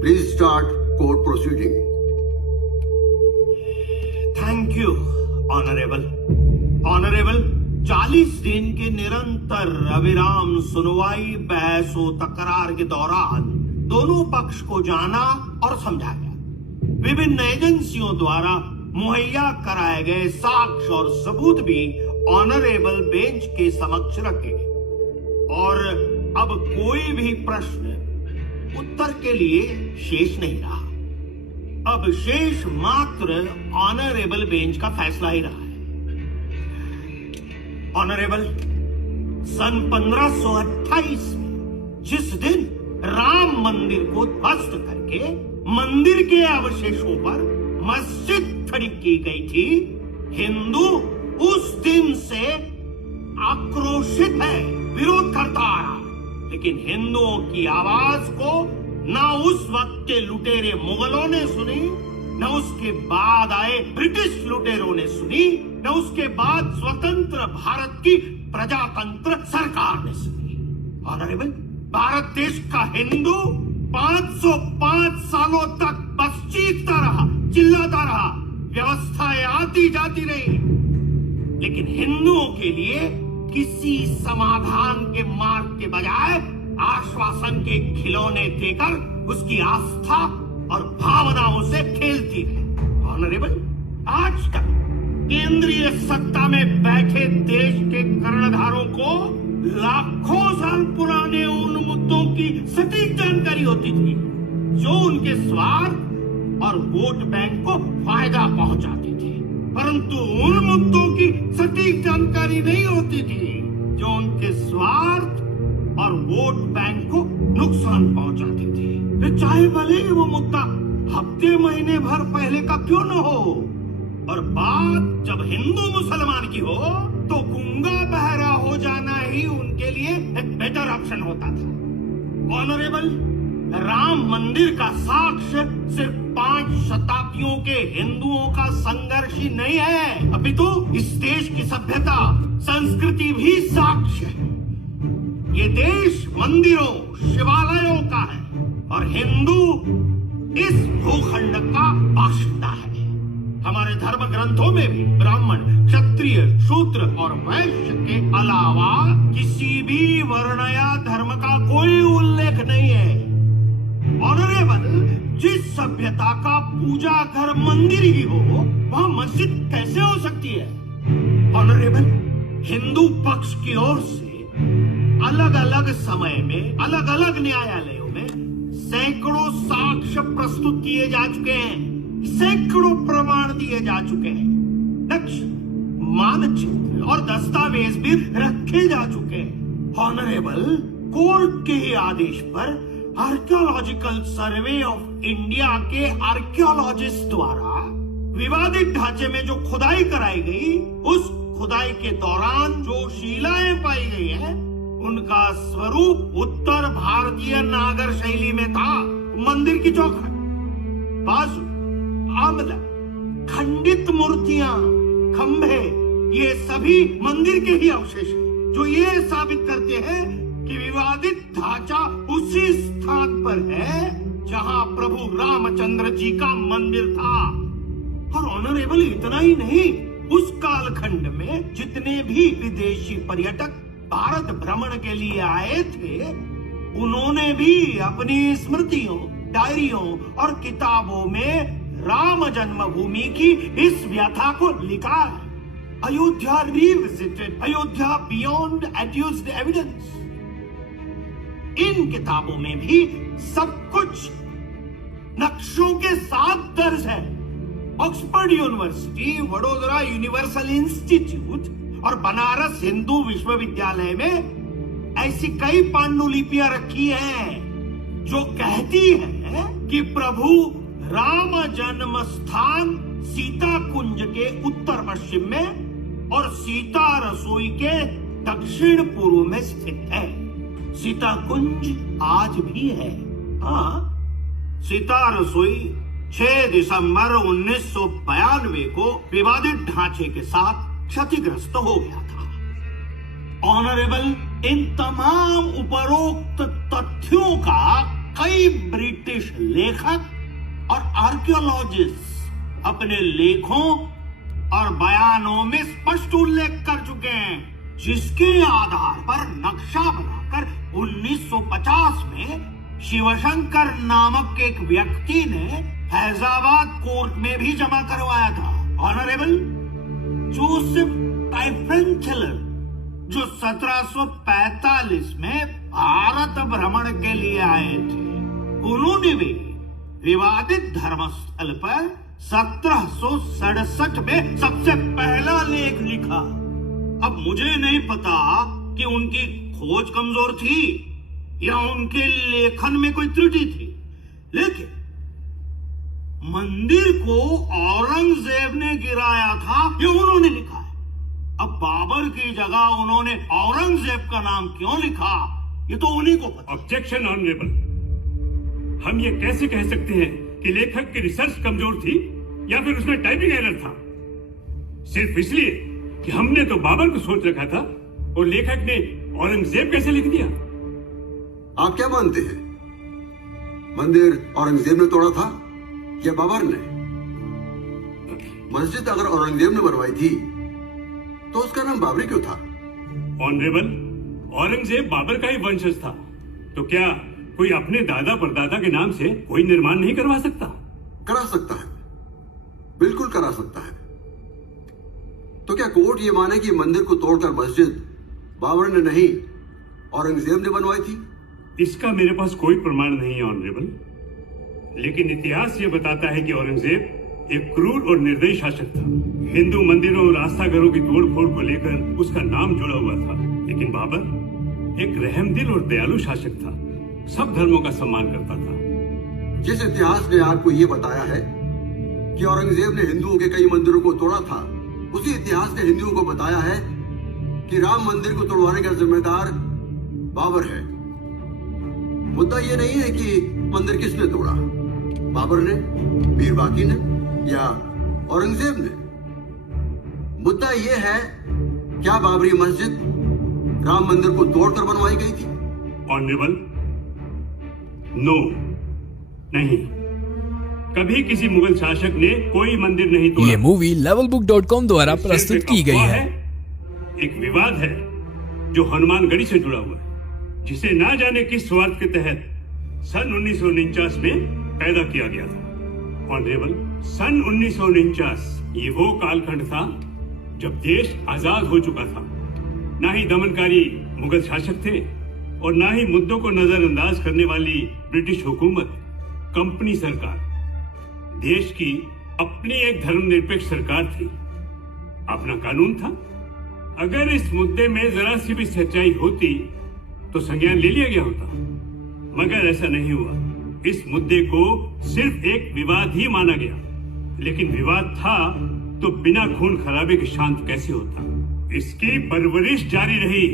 Please start court proceeding. Thank you honourable 40 दिन के निरंतर अविराम सुनवाई बहस व तकरार के दौरान दोनों पक्ष को जाना और समझाया। विभिन्न एजेंसियों द्वारा मुहैया कराए गए साक्ष्य और सबूत भी ऑनरेबल बेंच के समक्ष रखे और अब कोई भी प्रश्न उत्तर के लिए शेष नहीं रहा। अब शेष मात्र ऑनरेबल बेंच का फैसला ही रहा है। ऑनरेबल, सन 1528 में जिस दिन राम मंदिर को ध्वस्त करके मंदिर के अवशेषों पर मस्जिद खड़ी की गई थी, हिंदू उस दिन से आक्रोशित है, विरोध करता आ रहा। लेकिन हिंदुओं की आवाज को न उस वक्त के लुटेरे मुगलों ने सुनी, न उसके बाद आए ब्रिटिश लुटेरों ने सुनी, न उसके बाद स्वतंत्र भारत की प्रजातंत्र सरकार ने सुनी। ऑनरेबल, भारत देश का हिंदू 505 सालों तक बस चीखता रहा, चिल्लाता रहा, व्यवस्थाएं आती जाती रही, लेकिन हिंदुओं के लिए किसी समाधान के मार्ग के बजाय आश्वासन के खिलौने देकर उसकी आस्था और भावनाओं से खेलती रही। ऑनरेबल, आज तक केंद्रीय सत्ता में बैठे देश के कर्णधारों को लाखों साल पुराने उन मुद्दों की सटीक जानकारी होती थी जो उनके स्वार्थ और वोट बैंक को फायदा पहुंचाती थी, परंतु उन मुद्दों की सटीक जानकारी नहीं होती थी जो उनके स्वार्थ और वोट बैंक को नुकसान पहुंचाती थी। फिर चाहे भले ही वो मुद्दा हफ्ते महीने भर पहले का क्यों न हो, और बात जब हिंदू मुसलमान की हो तो गूंगा बहरा हो जाना ही उनके लिए एक बेटर ऑप्शन होता था। ऑनरेबल, राम मंदिर का साक्ष्य सिर्फ 5 शताब्दियों के हिंदुओं का संघर्ष ही नहीं है, अपितु इस देश की सभ्यता, संस्कृति भी साक्ष्य है। ये देश मंदिरों, शिवालयों का है और हिंदू इस भूखंड का बाशिंदा है। हमारे धर्म ग्रंथों में भी ब्राह्मण, क्षत्रिय, शूद्र और वैश्य के अलावा किसी भी वर्ण या धर्म का कोई उल्लेख नहीं है। ऑनरेबल, जिस सभ्यता का पूजा घर मंदिर ही हो, वहां मस्जिद कैसे हो सकती है? ऑनरेबल, हिंदू पक्ष की ओर से अलग अलग समय में अलग अलग न्यायालयों में सैकड़ों साक्ष्य प्रस्तुत किए जा चुके हैं, सैकड़ों प्रमाण दिए जा चुके हैं, नक्शे, मानचित्र और दस्तावेज भी रखे जा चुके हैं। ऑनरेबल, कोर्ट के ही आदेश पर आर्कियोलॉजिकल सर्वे ऑफ इंडिया के आर्कियोलॉजिस्ट द्वारा विवादित ढांचे में जो खुदाई कराई गई, उस खुदाई के दौरान जो शिलाएं पाई गई हैं, उनका स्वरूप उत्तर भारतीय नागर शैली में था। मंदिर की चौखट, बाजू, आमला, खंडित मूर्तियां, खंभे, ये सभी मंदिर के ही अवशेष हैं, जो ये साबित करते हैं कि विवादित ढांचा उसी स्थान पर है जहां प्रभु रामचंद्र जी का मंदिर था। और ऑनरेबल, इतना ही नहीं, उस कालखंड में जितने भी विदेशी पर्यटक भारत भ्रमण के लिए आए थे, उन्होंने भी अपनी स्मृतियों, डायरियों और किताबों में राम जन्मभूमि की इस व्यथा को लिखा है। Ayodhya revisited, Ayodhya beyond adduced evidence. इन किताबों में भी सब कुछ नक्शों के साथ दर्ज है। Oxford university, Vadodara universal institute और बनारस हिंदू विश्वविद्यालय में ऐसी कई पांडुलिपियां रखी हैं जो कहती हैं कि प्रभु राम जन्म स्थान सीता कुंज के उत्तर पश्चिम में और सीता रसोई के दक्षिण पूर्व में स्थित है। सीता कुंज आज भी है। हाँ, सीता रसोई 6 दिसंबर 1992 को विवादित ढांचे के साथ क्षतिग्रस्त हो गया था। ऑनरेबल, इन तमाम उपरोक्त तथ्यों का कई ब्रिटिश लेखक और आर्कियोलॉजिस्ट अपने लेखों और बयानों में स्पष्ट उल्लेख कर चुके हैं, जिसके आधार पर नक्शा बनाकर 1950 में शिवशंकर नामक एक व्यक्ति ने फैजाबाद कोर्ट में भी जमा करवाया था। ऑनरेबल जोसेफ टाइफेंथेलर, जो 1745 में भारत भ्रमण के लिए आए थे, उन्होंने भी विवादित धर्मस्थल पर 1767 में सबसे पहला लेख लिखा। अब मुझे नहीं पता कि उनकी खोज कमजोर थी या उनके लेखन में कोई त्रुटि थी, लेकिन मंदिर को औरंगजेब ने गिराया था ये उन्होंने लिखा है। अब बाबर की जगह उन्होंने औरंगजेब का नाम क्यों लिखा, ये तो उन्हीं को पता। ऑब्जेक्शन ऑनरेबल, हम ये कैसे कह सकते हैं कि लेखक की रिसर्च कमजोर थी या फिर उसमें टाइपिंग एरर था? सिर्फ इसलिए कि हमने तो बाबर को सोच रखा था और लेखक ने औरंगजेब कैसे लिख दिया? आप क्या मानते हैं, मंदिर औरंगजेब ने तोड़ा था या बाबर ने? मस्जिद अगर औरंगजेब ने बनवाई थी तो उसका नाम बाबरी क्यों था? ऑनरेबल, औरंगजेब बाबर का ही वंशज था, तो क्या कोई अपने दादा परदादा के नाम से कोई निर्माण नहीं करवा सकता? करा सकता है, बिल्कुल करा सकता है। तो क्या कोर्ट ये माने कि मंदिर को तोड़कर मस्जिद बाबर ने नहीं औरंगजेब ने बनवाई थी? इसका मेरे पास कोई प्रमाण नहीं है ऑनरेबल, लेकिन इतिहास ये बताता है कि औरंगजेब एक क्रूर और निर्दयी शासक था। हिंदू मंदिरों और आस्थाघरों की तोड़फोड़ को लेकर उसका नाम जुड़ा हुआ था, लेकिन बाबर एक रहमदिल और दयालु शासक था, सब धर्मों का सम्मान करता था। जिस इतिहास ने आपको ये बताया है कि औरंगजेब ने हिंदुओं के कई मंदिरों को तोड़ा था, उसी इतिहास ने हिंदुओं को बताया है कि राम मंदिर को तोड़वाने का जिम्मेदार बाबर है। मुद्दा ये नहीं है कि मंदिर किसने तोड़ा, बाबर ने, मीर बाकी ने या औरंगजेब ने। मुद्दा ये है, क्या बाबरी मस्जिद राम मंदिर को तोड़कर बनवाई गई थी? ऑनरेबल, नो, नहीं, कभी किसी मुगल शासक ने कोई मंदिर नहीं तोड़ा। ये मूवी levelbook.com द्वारा प्रस्तुत की गई है। एक विवाद है जो हनुमानगढ़ी से जुड़ा हुआ है, जिसे ना जाने किस स्वार्थ के तहत सन 1949 में पैदा किया गया था। ऑनरेबल, सन 1949 ये वो कालखंड था जब देश आजाद हो चुका था। ना ही दमनकारी मुगल शासक थे और ना ही मुद्दों को नजरअंदाज करने वाली ब्रिटिश हुकूमत, कंपनी सरकार। देश की अपनी एक धर्मनिरपेक्ष सरकार थी, अपना कानून था। अगर इस मुद्दे में जरा सी भी सच्चाई होती तो संज्ञान ले लिया गया होता, मगर ऐसा नहीं हुआ। इस मुद्दे को सिर्फ एक विवाद ही माना गया, लेकिन विवाद था तो बिना खून खराबे के शांत कैसे होता। इसकी परवरिश जारी रही,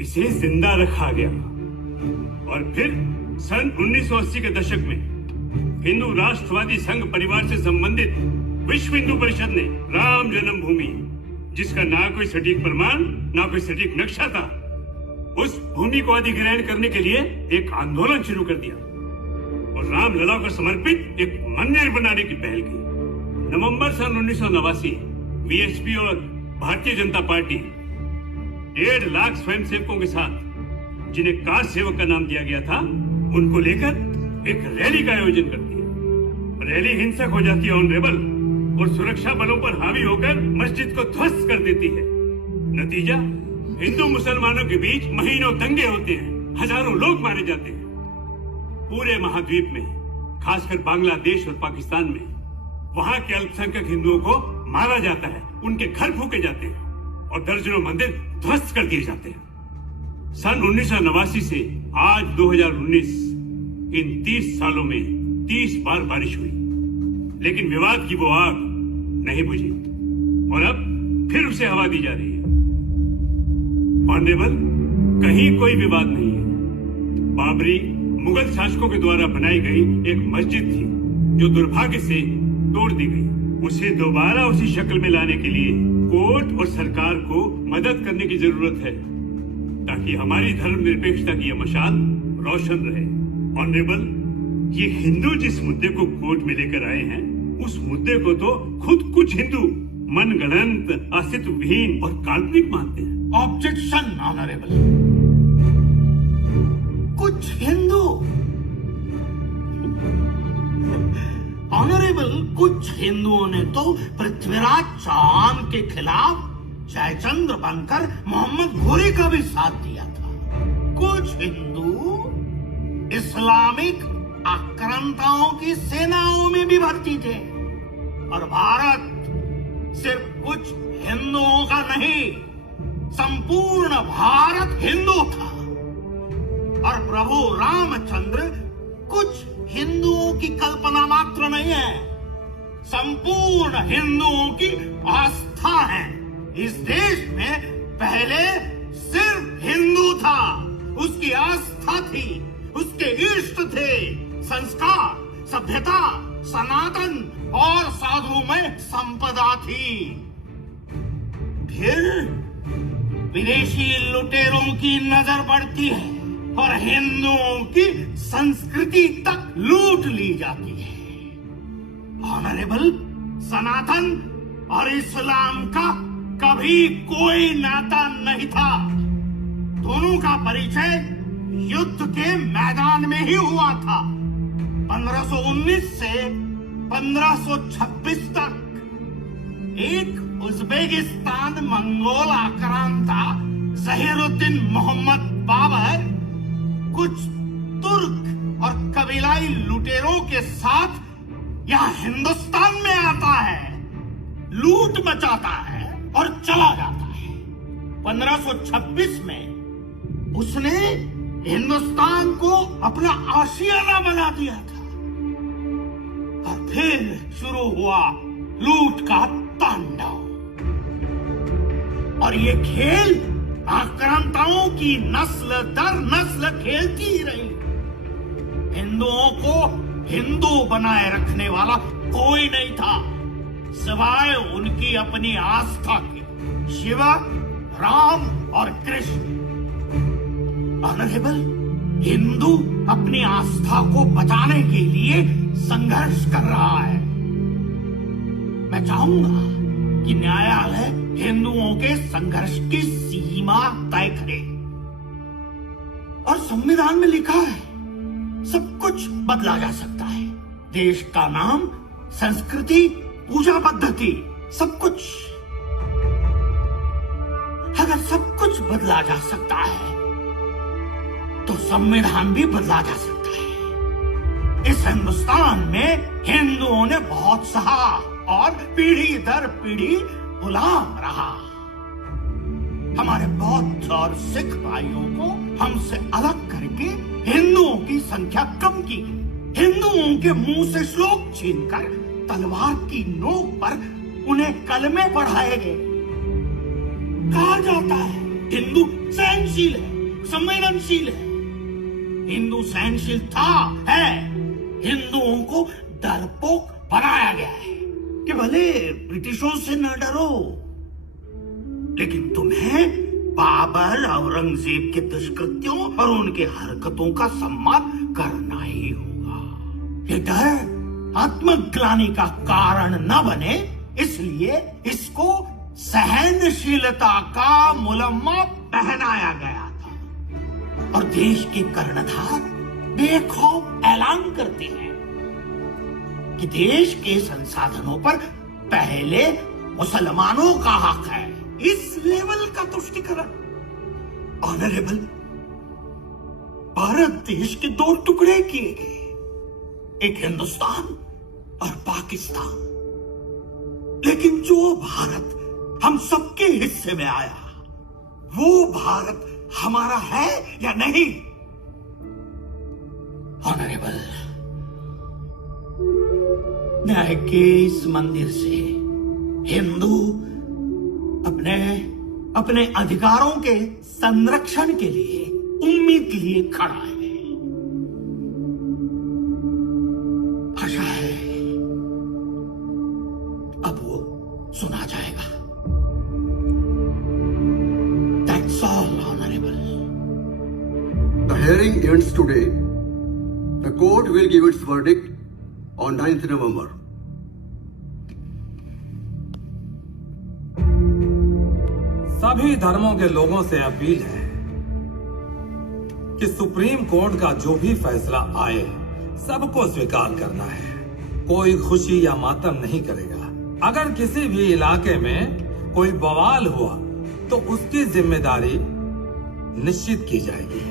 इसे जिंदा रखा गया और फिर सन 1980 के दशक में हिंदू राष्ट्रवादी संघ परिवार से संबंधित विश्व हिंदू परिषद ने राम जन्मभूमि, जिसका ना कोई सटीक प्रमाण ना कोई सटीक नक्शा था, उस भूमि को अधिग्रहण करने के लिए एक आंदोलन शुरू कर दिया और रामलला को समर्पित एक मंदिर बनाने की पहल की। नवंबर सन 1989 वीएचपी और भारतीय जनता पार्टी 1.5 लाख स्वयंसेवकों के साथ, जिन्हें कार सेवक का नाम दिया गया था, उनको लेकर एक रैली का आयोजन करती है। रैली हिंसक हो जाती है ऑनरेबल, और सुरक्षा बलों पर हावी होकर मस्जिद को ध्वस्त कर देती है। नतीजा, हिंदू मुसलमानों के बीच महीनों दंगे होते हैं, हजारों लोग मारे जाते हैं। पूरे महाद्वीप में, खासकर बांग्लादेश और पाकिस्तान में, वहां के अल्पसंख्यक हिंदुओं को मारा जाता है, उनके घर फूके जाते हैं और दर्जनों मंदिर ध्वस्त कर दिए जाते हैं। सन 1989 से आज 2019, इन 30 सालों में 30 बार बारिश हुई, लेकिन विवाद की वो आग नहीं बुझी और अब फिर उसे हवा दी जा रही है। ऑनरेबल, कहीं कोई विवाद नहीं है। बाबरी मुगल शासकों के द्वारा बनाई गई एक मस्जिद थी जो दुर्भाग्य से तोड़ दी गई। उसे दोबारा उसी शक्ल में लाने के लिए कोर्ट और सरकार को मदद करने की जरूरत है, ताकि हमारी धर्मनिरपेक्षता की यह मशाल रोशन रहे। ऑनरेबल, ये हिंदू जिस मुद्दे को कोर्ट में लेकर आए हैं, उस मुद्दे को तो खुद कुछ हिंदू मनगढ़ंत, अस्तित्वहीन और काल्पनिक मानते हैं। Objection honourable. कुछ हिंदू ऑनरेबल, कुछ हिंदुओं ने तो पृथ्वीराज चौहान के खिलाफ जयचंद्र बनकर मोहम्मद घोरी का भी साथ दिया था। कुछ हिंदू इस्लामिक आक्रांताओं की सेनाओं में भी भर्ती थे। और भारत सिर्फ कुछ हिंदुओं का नहीं, संपूर्ण भारत हिंदू था। और प्रभु रामचंद्र कुछ हिंदुओं की कल्पना मात्र नहीं है, संपूर्ण हिंदुओं की आस्था है। इस देश में पहले सिर्फ हिंदू था, उसकी आस्था थी, उसके इष्ट थे, संस्कार, सभ्यता, सनातन और साधुमय संपदा थी। फिर विदेशी लुटेरों की नजर पड़ती है और हिंदुओं की संस्कृति तक लूट ली जाती है। ऑनरेबल, सनातन और इस्लाम का कभी कोई नाता नहीं था। दोनों का परिचय युद्ध के मैदान में ही हुआ था। 1519 से 1526 तक एक उज्बेकिस्तान मंगोल आक्रांता जहीरुद्दीन मोहम्मद बाबर कुछ तुर्क और कबीलाई लुटेरों के साथ यहां हिंदुस्तान में आता है, लूट मचाता है और चला जाता है। 1526 में उसने हिंदुस्तान को अपना आशियाना बना दिया था। और फिर शुरू हुआ लूट का तांडव। और ये खेल आक्रांताओं की नस्ल दर नस्ल खेलती ही रही। हिंदुओं को हिंदू बनाए रखने वाला कोई नहीं था सिवाय उनकी अपनी आस्था के, शिव, राम और कृष्ण। ऑनरेबल, हिंदू अपनी आस्था को बचाने के लिए संघर्ष कर रहा है। मैं चाहूंगा कि न्यायालय हिंदुओं के संघर्ष की सीमा तय करे। और संविधान में लिखा है सब कुछ बदला जा सकता है, देश का नाम, संस्कृति, पूजा पद्धति, सब कुछ। अगर सब कुछ बदला जा सकता है तो संविधान भी बदला जा सकता है। इस हिंदुस्तान में हिंदुओं ने बहुत सहा और पीढ़ी दर पीढ़ी गुलाम रहा। हमारे बौद्ध और सिख भाइयों को हमसे अलग करके हिंदुओं की संख्या कम की। हिंदुओं के मुंह से श्लोक छीनकर तलवार की नोक पर उन्हें कलमे पढ़ाए गए। कहा जाता है हिंदू सहनशील है, संवेदनशील है। हिंदू सहनशील था, है। हिंदुओं को डरपोक बनाया गया है कि भले ब्रिटिशों से न डरो, लेकिन तुम्हें बाबर, औरंगजेब के दुष्कृत्यों और उनके हरकतों का सम्मान करना ही होगा। ये डर आत्मग्लानि का कारण न बने, इसलिए इसको सहनशीलता का मुलम्मा पहनाया गया था। और देश के कर्णधार बेखौफ ऐलान करते हैं कि देश के संसाधनों पर पहले मुसलमानों का हक है। इस लेवल का तुष्टीकरण। ऑनरेबल, भारत देश के दो टुकड़े किए गए, एक हिंदुस्तान और पाकिस्तान। लेकिन जो भारत हम सबके हिस्से में आया, वो भारत हमारा है या नहीं? ऑनरेबल, न्याय के इस मंदिर से हिंदू अपने अधिकारों के संरक्षण के लिए उम्मीद लिए खड़ा है। आशा है अब वो सुना जाएगा। That's all, Honorable. The hearing ends today. The court will give its verdict on 9th November. सभी धर्मों के लोगों से अपील है कि सुप्रीम कोर्ट का जो भी फैसला आए सबको स्वीकार करना है। कोई खुशी या मातम नहीं करेगा। अगर किसी भी इलाके में कोई बवाल हुआ तो उसकी जिम्मेदारी निश्चित की जाएगी।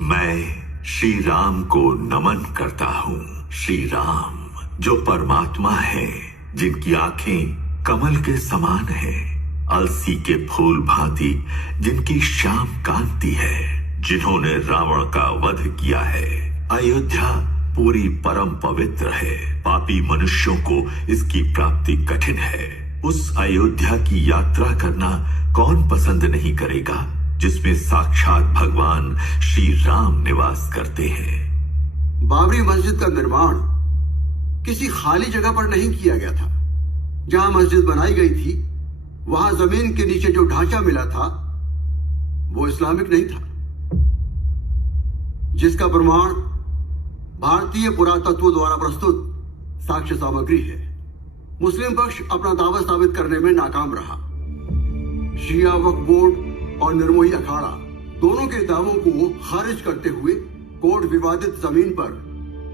मैं श्री राम को नमन करता हूँ। श्री राम जो परमात्मा है, जिनकी आंखें कमल के समान है, अलसी के फूल भांति जिनकी श्याम कांति है, जिन्होंने रावण का वध किया है। अयोध्या पूरी परम पवित्र है। पापी मनुष्यों को इसकी प्राप्ति कठिन है। उस अयोध्या की यात्रा करना कौन पसंद नहीं करेगा जिसमें साक्षात भगवान श्री राम निवास करते हैं। बाबरी मस्जिद का निर्माण किसी खाली जगह पर नहीं किया गया था। जहां मस्जिद बनाई गई थी वहां जमीन के नीचे जो ढांचा मिला था वो इस्लामिक नहीं था, जिसका प्रमाण भारतीय पुरातत्व द्वारा प्रस्तुत साक्ष्य सामग्री है। मुस्लिम पक्ष अपना दावा साबित करने में नाकाम रहा। शिया वक्फ बोर्ड और निर्मोही अखाड़ा दोनों के दावों को खारिज करते हुए कोर्ट विवादित जमीन पर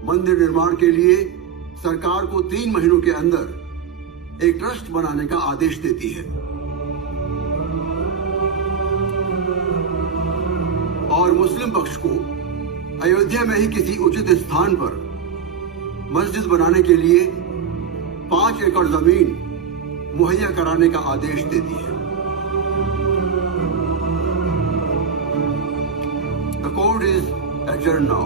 मंदिर निर्माण के लिए सरकार को 3 महीनों के अंदर एक ट्रस्ट बनाने का आदेश देती है और मुस्लिम पक्ष को अयोध्या में ही किसी उचित स्थान पर मस्जिद बनाने के लिए 5 एकड़ जमीन मुहैया कराने का आदेश देती है। The court is adjourned now.